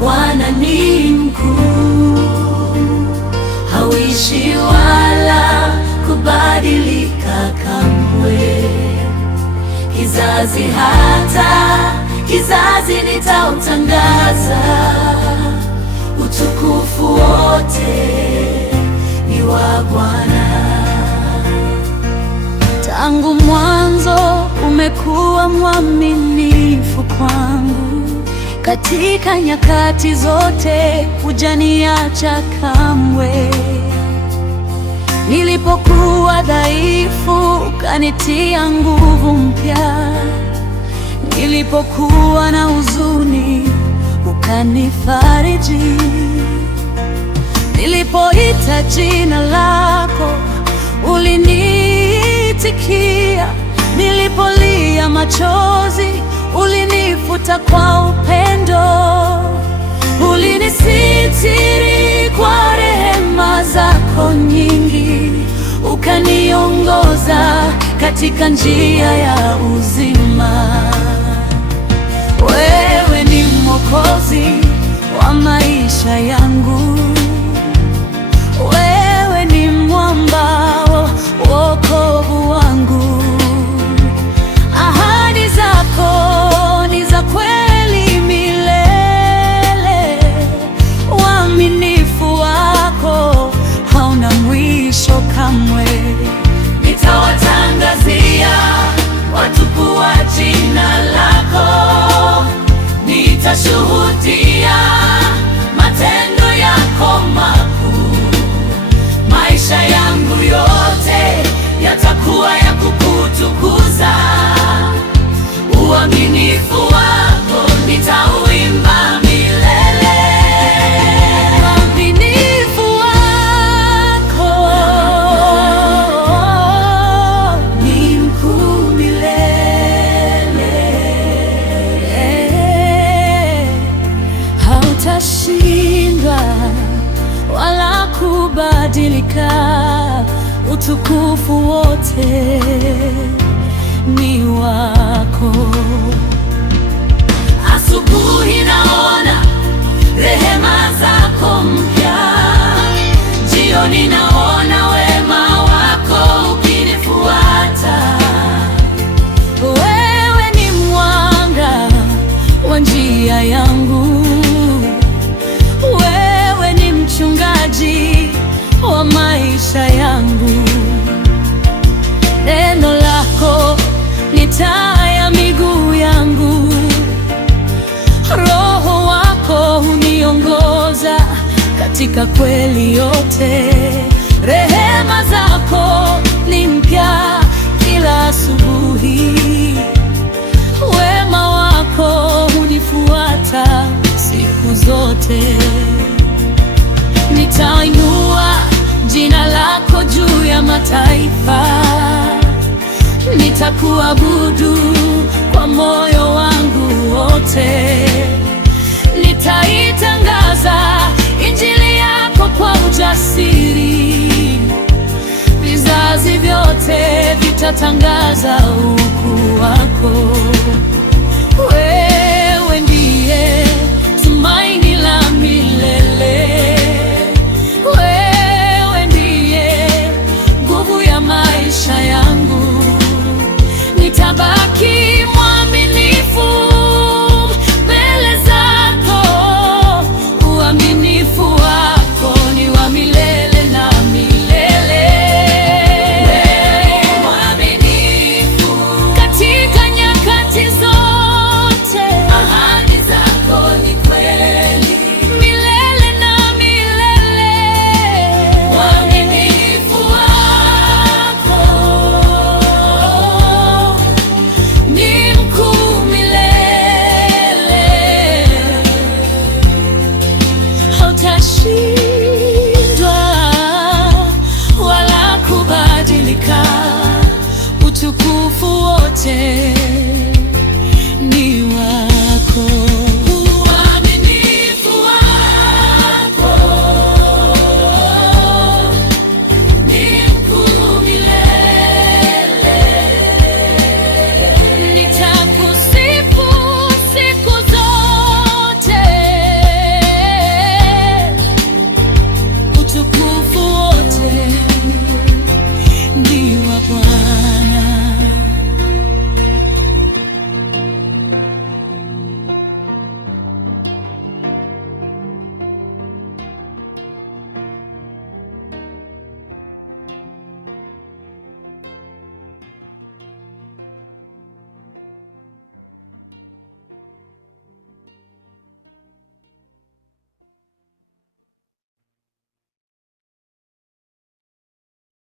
Bwana ni mkuu, hauishi wala kubadilika kamwe. Kizazi hata kizazi nitautangaza, utukufu wote ni wa Bwana. Tangu mwanzo umekuwa mwaminifu kwangu, katika nyakati zote hujaniacha kamwe. Nilipokuwa dhaifu ukanitia nguvu mpya, nilipokuwa na huzuni ukanifariji. Nilipoita jina lako uliniitikia, nilipolia machozi ulinifuta kwa upendo. Ulinisitiri kwa rehema zako nyingi, ukaniongoza katika njia ya uzima. Wewe ni Mwokozi wa maisha yangu, wewe ni mwamba wa wokovu wangu. Ahadi zako ni za kweli milele, uaminifu wako hauna mwisho kamwe. Nitawatangazia watukufu wa jina lako, nitashuhudia matendo yako makuu. Maisha yangu yote yatakuwa ya kukutukuza, uaminifu wako nitauimba milele. Uaminifu wako ni mkuu milele, hautashindwa wala kubadilika. Utukufu wote ni wako. Asubuhi naona rehema zako mpya, jioni naona wema wako ukinifuata. Wewe ni mwanga wa njia yangu, wewe ni mchungaji wa maisha yangu. Neno lako ni taa ya miguu yangu, Roho wako huniongoza katika kweli yote. Rehema zako ni mpya kila asubuhi, wema wako hunifuata siku zote. Nitainua jina lako juu ya mataifa, nitakuabudu kwa moyo wangu wote. Nitaitangaza injili yako kwa ujasiri, vizazi vyote vitatangaza ukuu wako. Wewe ndiye tumaini la milele, wewe ndiye nguvu ya maisha yangu. Nitabaki mwaminifu mbele zako, uaminifu wako ni wa milele na milele. Wewe mwaminifu katika nyakati zote, ahadi zako ni kweli milele na milele. Uaminifu wako ni mkuu milele, hautashindwa wala kubadilika. Utukufu wote